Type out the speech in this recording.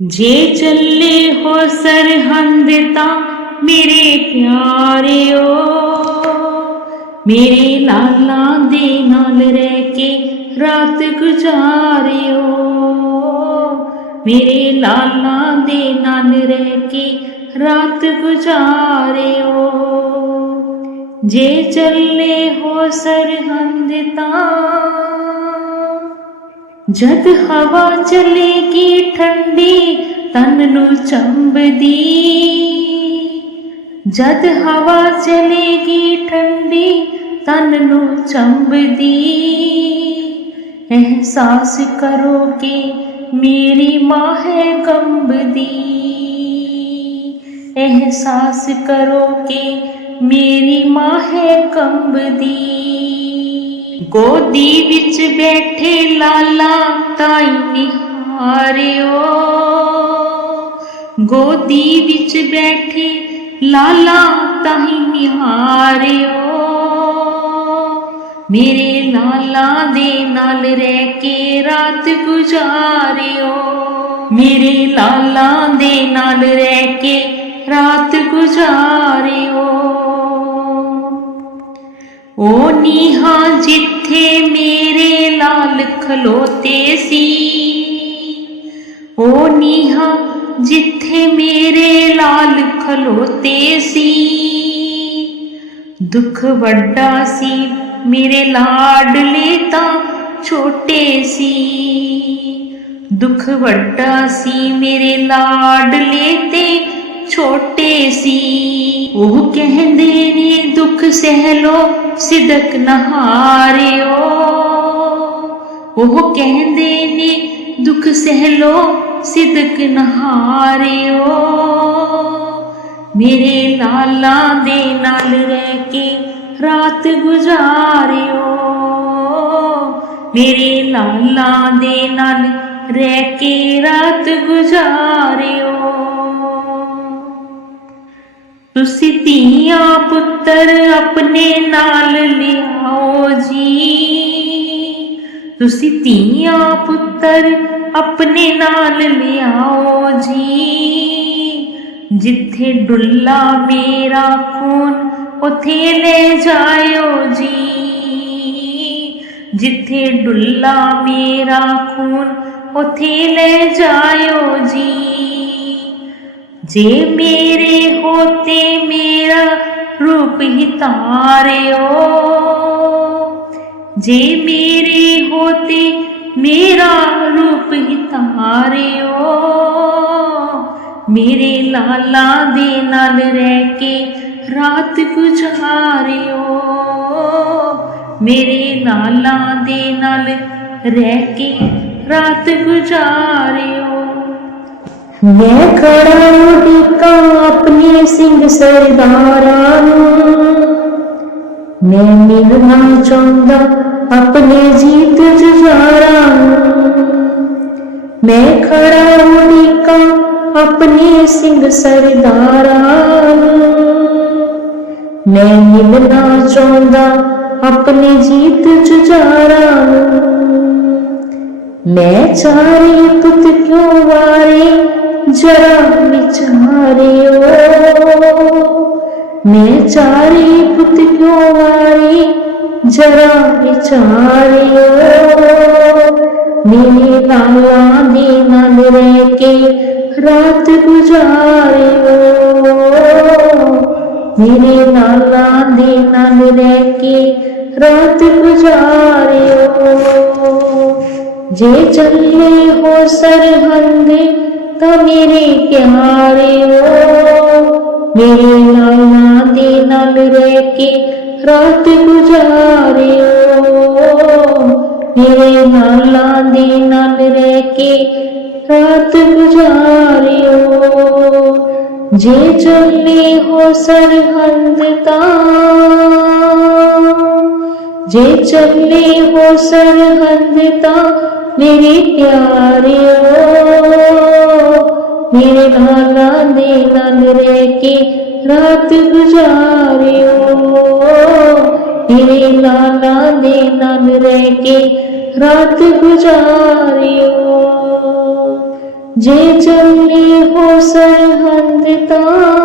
ਜੇ ਚੱਲੇ ਹੋ ਸਰਹੰਦ ਤਾਂ ਮੇਰੇ ਪਿਆਰਿਓ, ਮੇਰੇ ਲਾਲਾ ਦੇ ਨਾਲ ਰਹਿ ਕੇ ਰਾਤ ਗੁਜ਼ਾਰਿਓ। ਮੇਰੇ ਲਾਲਾ ਦੇ ਨਾਲ ਰਹਿ ਕੇ ਰਾਤ ਗੁਜ਼ਾਰਿਓ। ਜੇ ਚੱਲੇ ਹੋ ਸਰਹੰਦ ਤਾਂ ਜਦ ਹਵਾ ਚੱਲੇ ਠੰਡੀ ਤਨ ਨੂੰ ਚੰਬਦੀ। ਜਦ ਹਵਾ ਚਲੇਗੀ ਠੰਡੀ, ਤਨ ਨੂੰ ਚੰਬਦੀ। ਅਹਿਸਾਸ ਕਰੋ ਕਿ ਮੇਰੀ ਮਾਂ ਹੈ ਕੰਬਦੀ। ਅਹਿਸਾਸ ਕਰੋ ਕਿ ਮੇਰੀ ਮਾਂ ਹੈ ਕੰਬਦੀ। ਗੋਦੀ ਵਿੱਚ ਬੈਠੇ ਲਾਲਾ ਤਾਈ ਨਿਹਾਰਿਓ ਗੋਦੀ ਵਿੱਚ ਬੈਠੇ ਲਾਲਾ ਤਾਈ ਨਿਹਾਰਿਓ। ਮੇਰੇ ਲਾਲਾ ਦੇ ਨਾਲ ਰਹਿ ਕੇ ਰਾਤ ਗੁਜ਼ਾਰਿਓ। ਮੇਰੇ ਲਾਲਾ ਦੇ ਨਾਲ ਰਹਿ ਕੇ ਰਾਤ ਗੁਜ਼ਾਰਿਓ। ਉਹ ਨੀਹਾਂ ਜਿੱਥੇ ਮੇਰੇ ਲਾਲ ਖਲੋਤੇ ਸੀ ਉਹ ਨੀਹਾ, ਜਿੱਥੇ ਮੇਰੇ ਲਾਲ ਖਲੋਤੇ ਸੀ। ਦੁੱਖ ਵੱਡਾ ਸੀ, ਮੇਰੇ ਲਾਡਲੇ ਤਾਂ ਛੋਟੇ ਸੀ। ਦੁੱਖ ਵੱਡਾ ਸੀ, ਮੇਰੇ ਲਾਡਲੇ ਤੇ ਛੋਟੇ ਸੀ। ਉਹ ਕਹਿੰਦੇ ਨੇ, ਦੁੱਖ ਸਹਿ ਲੋ ਸਿਦਕ ਨਹਾਰਿਓ। ਉਹ ਕਹਿੰਦੇ ਨੇ ਦੁੱਖ ਸਹਿਲੋ ਸਿਦਕ ਨਹਾਰਿਓ। ਮੇਰੇ ਲਾਲਾ ਦੇ ਨਾਲ ਰਹਿ ਕੇ ਰਾਤ ਗੁਜ਼ਾਰਿਓ। ਮੇਰੇ ਲਾਲਾ ਦੇ ਨਾਲ ਰਹਿ ਕੇ ਰਾਤ ਗੁਜ਼ਾਰਿਓ। ਤੁਸੀਂ ਧੀਆਂ ਪੁੱਤਰ ਆਪਣੇ ਨਾਲ ਲਿਆਓ ਤੁਸੀਂ ਧੀਆਂ ਪੁੱਤਰ ਆਪਣੇ ਨਾਲ ਲਿਆਓ ਜੀ। ਜਿੱਥੇ ਡੁੱਲਾ ਮੇਰਾ ਖੂਨ, ਉਥੇ ਲੈ ਜਾਇਓ ਜੀ। ਜਿੱਥੇ ਡੁੱਲਾ ਮੇਰਾ ਖੂਨ, ਉਥੇ ਲੈ ਜਾਇਓ ਜੀ। ਜੇ ਮੇਰੇ ਹੋਤੇ ਮੇਰਾ ਰੂਪ ਹੀ ਤਾਰਿਓ, ਜੇ ਮੇਰੇ ਹੋਤੇ ਮੇਰਾ ਰੂਪ ਹੀ ਤਾਰਿਓ ਮੇਰੇ ਲਾਲਾ ਦੇ ਨਾਲ ਰਹਿ ਕੇ ਰਾਤ ਗੁਜ਼ਾਰਿਓ। ਮੇਰੇ ਲਾਲਾ ਦੇ ਨਾਲ ਰਹਿ ਕੇ ਰਾਤ ਗੁਜ਼ਾਰਿਓ। ਮੈਂ ਖੜਾ ਉਡੀਕਾਂ ਆਪਣੇ ਸਿੰਘ ਸਰਦਾਰਾਂ ਨੂੰ। ਮੈਂ ਮਿਲਣਾ ਚਾਹੁੰਦਾ ਆਪਣੇ ਜੀਤ ਜੁਝਾਰਾਂ ਨੂੰ। ਮੈਂ ਖੜਾ ਉਡੀਕਾਂ ਆਪਣੇ ਸਿੰਘ ਸਰਦਾਰਾਂ ਮੈਂ ਮਿਲਣਾ ਚਾਹੁੰਦਾ ਆਪਣੇ ਜੀਤ ਜੁਝਾਰਾਂ ਨੂੰ। ਮੈਂ ਚਾਰੇ ਪੁੱਤ ਕਿਉਂ ਵਾਰੇ ਜਰਾ ਵਿਚਾਰਿਓ ਮੈਂ ਚਾਰੇ ਪੁੱਤ ਕਿਉਂ ਵਾਰੇ ਜਰਾ ਵਿਚਾਰਿਓ। ਮੇਰੇ ਲਾਲਾ ਦੀ ਨਾਲ ਰਹਿ ਕੇ ਰਾਤ ਗੁਜ਼ਾਰਿਓ। ਮੇਰੇ ਲਾਲਾ ਦੇ ਨਾਲ ਰਹਿ ਕੇ ਰਾਤ ਗੁਜ਼ਾਰਿਓ। ਜੇ ਚੱਲੇ ਹੋ ਸਰਹੰਦ ਤਾਂ ਮੇਰੇ ਪਿਆਰਿਓ, ਮੇਰੇ ਲਾਲਾ ਦੀ ਨਾਲ ਰਹਿ ਕੇ ਰਾਤ ਗੁਜ਼ਾਰਿਓ। ਮੇਰੇ ਲਾਲਾ ਦੇ ਨਾਲ ਰਹਿ ਕੇ ਰਾਤ ਗੁਜ਼ਾਰਿਓ। ਜੇ ਚੱਲੇ ਹੋ ਸਰਹੰਦ ਤਾਂ, ਜੇ ਚੱਲੇ ਹੋ ਸਰਹੰਦ ਤਾਂ ਮੇਰੇ ਪਿਆਰਿਓ, ਮੇਰੇ ਲਾਲਾ ਦੇ ਨਾਲ ਰਹਿ ਕੇ ਰਾਤ ਗੁਜ਼ਾਰਿਓ। ਮੇਰੇ ਲਾਲਾ ਦੇ ਨਾਲ ਰਹਿ ਕੇ ਰਾਤ ਗੁਜ਼ਾਰਿਓ। ਜੇ ਚੱਲੇ ਹੋ ਸਰਹੰਦ ਤਾਂ